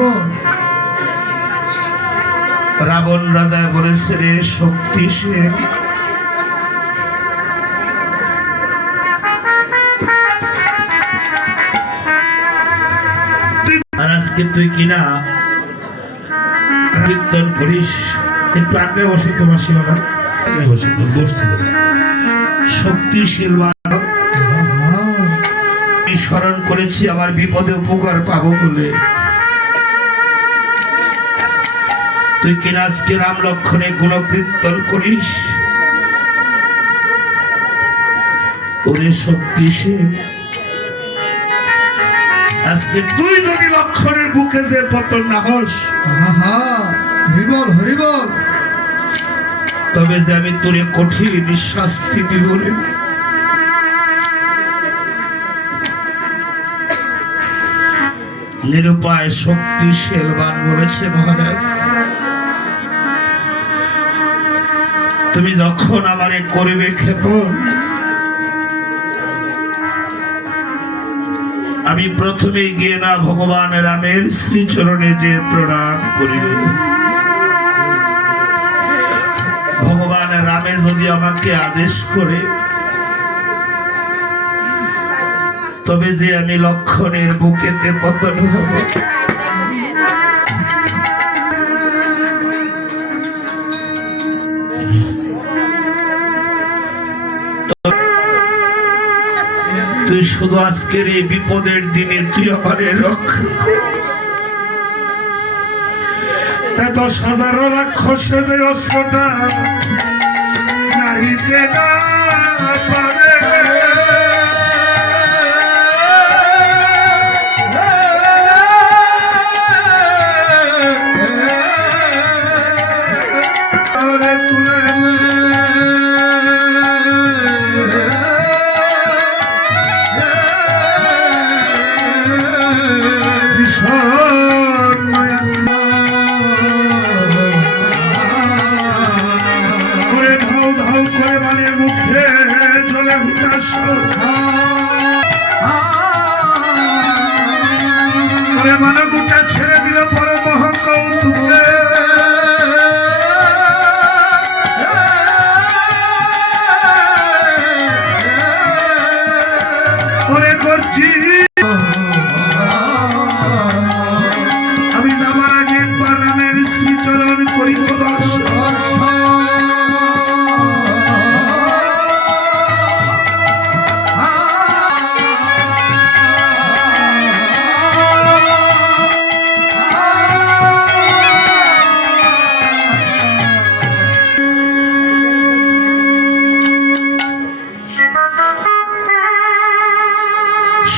বল। রাবণ রাজা বলেছে রে শক্তিশীল, আর আজকে তুই কিনা কীর্তন করিস। একটু আগে বসে তো মাসি বাবা, আগে বসে তো বসতে শক্তিশীল স্মরণ করেছি আমার বিপদে উপকার পাবো বলে। তুই কিনা আজকে রাম লক্ষণে গুণ কীর্তন করিস। ওরে শক্তিশীল, আজকে তুই যদি লক্ষণের বুকে যে পতন না হস, হরিবল হরিবল, তবে যে আমি তোরে কঠিন শাস্তি দিব রে। নিরুপায় শক্তিশীল বান বলেছে মহারাজ, তুমি যখন আমারে করবে ক্ষেপণ, আমি প্রথমে গিয়ে না ভগবান রামের শ্রীচরণে যে প্রণাম করিবে। ভগবান রামে যদি আমাকে আদেশ করে, তবে যে আমি লক্ষণের বুকেতে পতন হব। তুই শুধু আজকের এই বিপদের দিনে তুই আমারে রক্ষা কর। এত সাধারণ রাক্ষসে যে অস্ত্রটা নাহিতে না পারে, মানবটা ছেড়ে দিল পরে মহাকৌতুকে। ওরে করছি আমি যাবার আগে একবার রামের শ্রীচরণ করি দর্শন।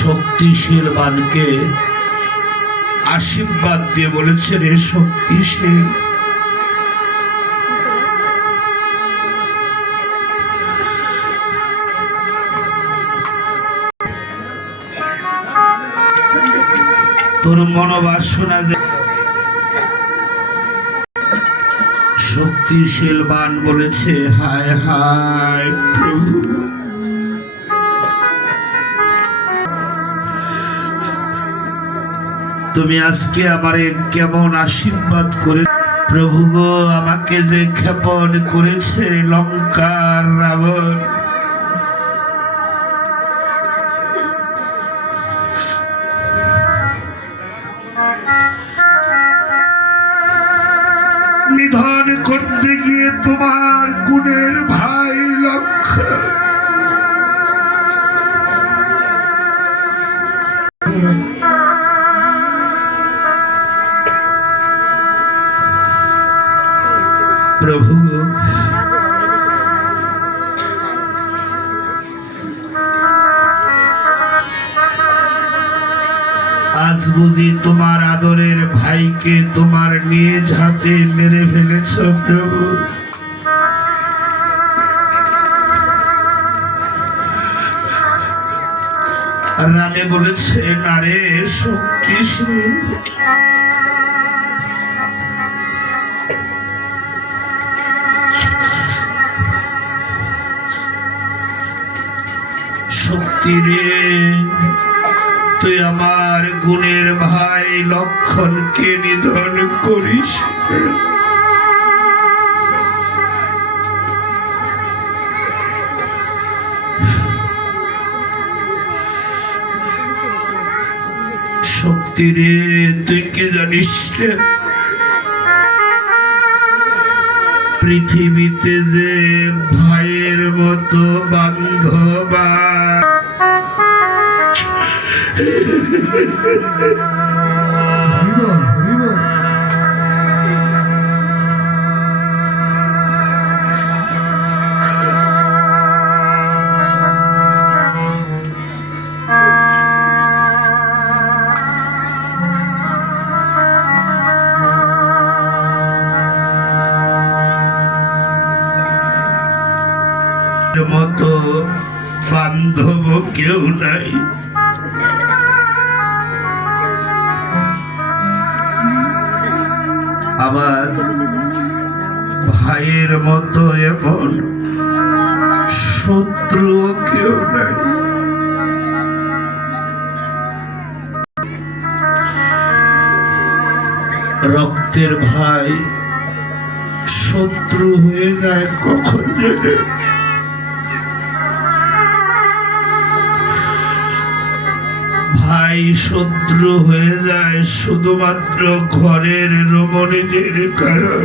শক্তিশীল বানকে আশীর্বাদ দিয়ে বলেছে রে শক্তিশীল, তোর মনোবাসনা যে। শক্তিশীল বান বলেছে হায় হায় প্রভু, তুমি আজকে আমারে কেমন আশীর্বাদ করে। প্রভু গো, আমাকে যে ক্ষেপণ করেছে লঙ্কার রাবণ, নিধন করতে গিয়ে তোমার গুণের ভাই লক্ষণ প্রভু গো, আজ বুঝি তোমার আদরের ভাইকে তোমার নিজ হাতে মেরে ফেলেছ প্রভু। আর রামে বলেছে না রে শক্তিশীল, শক্তি রে তুই আমার গুণের ভাই লক্ষণকে নিধন করিস। শক্তি রে, তুই কি জানিস রে, পৃথিবীতে যে ভাইয়ের মতো বান্ধব হরিবল হরিবল। মতো বান্ধব কেউ নাই। আবার ভাইয়ের মতো এমন শত্রু কেউ নাই। রক্তের ভাই শত্রু হয়ে যায় কখন জেনে? ভাই শত্রু হয়ে যায় শুধুমাত্র ঘরের রমণীদের কারণ।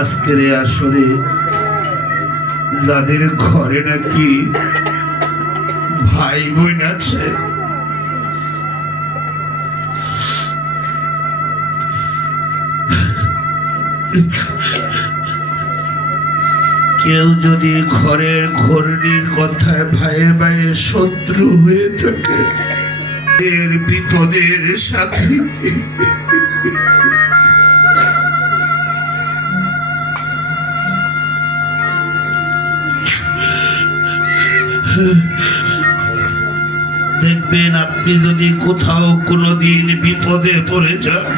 আজকের এই আসরে যাদের ঘরে নাকি ভাই বোন আছে, কেউ যদি ঘরের ঘূর্ণির কথায় ভাইয়ে ভাইয়ে শত্রু হয়ে থাকে, এর বিপদের সাথে দেখবেন আপনি যদি কোথাও কোনোদিন বিপদে পড়ে যান,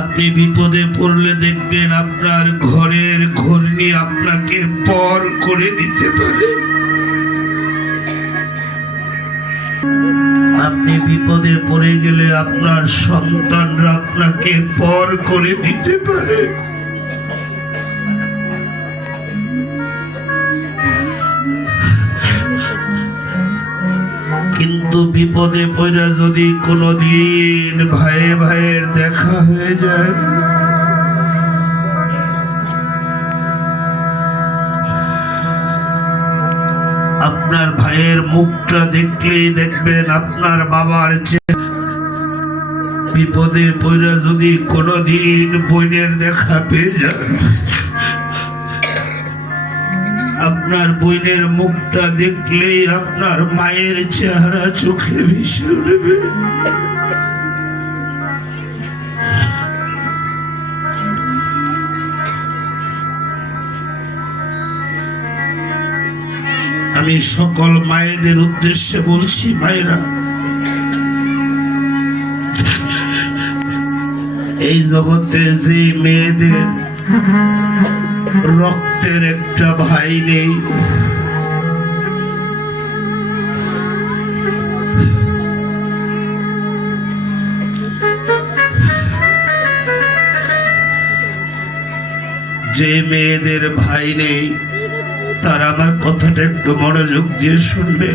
আপনি বিপদে পড়লে দেখবেন আপনার ঘরের ঘূর্ণি আপনাকে পর করে দিতে পারে। আপনি বিপদে পড়ে গেলে আপনার সন্তানরা আপনাকে পর করে দিতে পারে। কিন্তু বিপদে পড়ে যদি কোনোদিন ভাইয়ে ভাইয়ের দেখা হয়ে যায়, আপনার ভাইয়ের মুখটা দেখলেই দেখবেন আপনার বাবার চেয়ে। বিপদে পড়ে যদি কোনোদিন বোনের দেখা পেয়ে যান, আপনার বোনের মুখটা দেখলেই আপনার মায়ের চেহারা চোখে ভেসে উঠবে। আমি সকল মায়েদের উদ্দেশ্যে বলছি, মায়েরা, এই জগতে যে মেয়েদের রক্তের একটা ভাই নেই, যে মেয়েদের ভাই নেই, তারা আমার কথাটা একটু মনোযোগ দিয়ে শুনবে।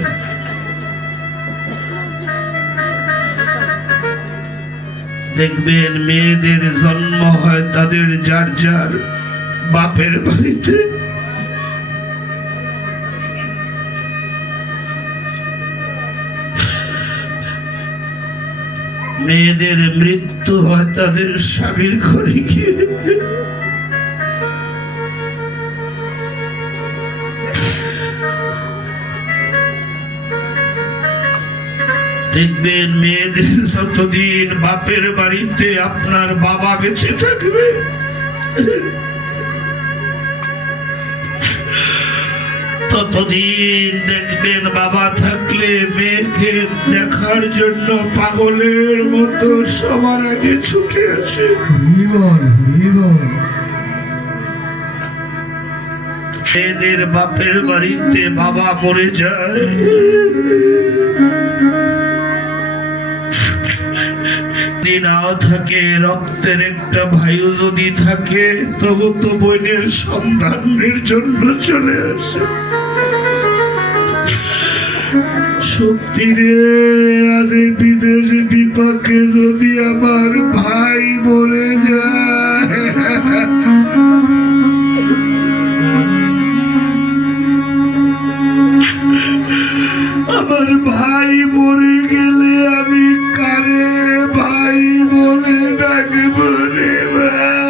দেখবেন মেয়েদের জন্ম হয় তাদের যার যার বাপের বাড়িতে। মেয়েদের মৃত্যু হয় তাদের স্বামীর ঘরে গিয়ে। দেখবেন মেয়েদের যতদিন বাপের বাড়িতে আপনার বাবা বেঁচে থাকবে, তত কতদিন দেখবেন বাবা থাকলে মেয়েকে দেখার জন্য পাগলের মতো সবার আগে ছুটে আসে। হরি বল হরি বল। এদের বাপের বাড়িতে বাবা মরে যায়, নাও থাকে, রক্তের একটা ভাইও যদি থাকে তবু তো বোনের সন্ধানের জন্য চলে আসে। সত্যি রে, আজ এই বিদেশে বিপাকে যদি আমার ভাই মরে যায়, আমার ভাই মরে গেলে আমি কারে ভাই বলে ডাকব রে ভাই?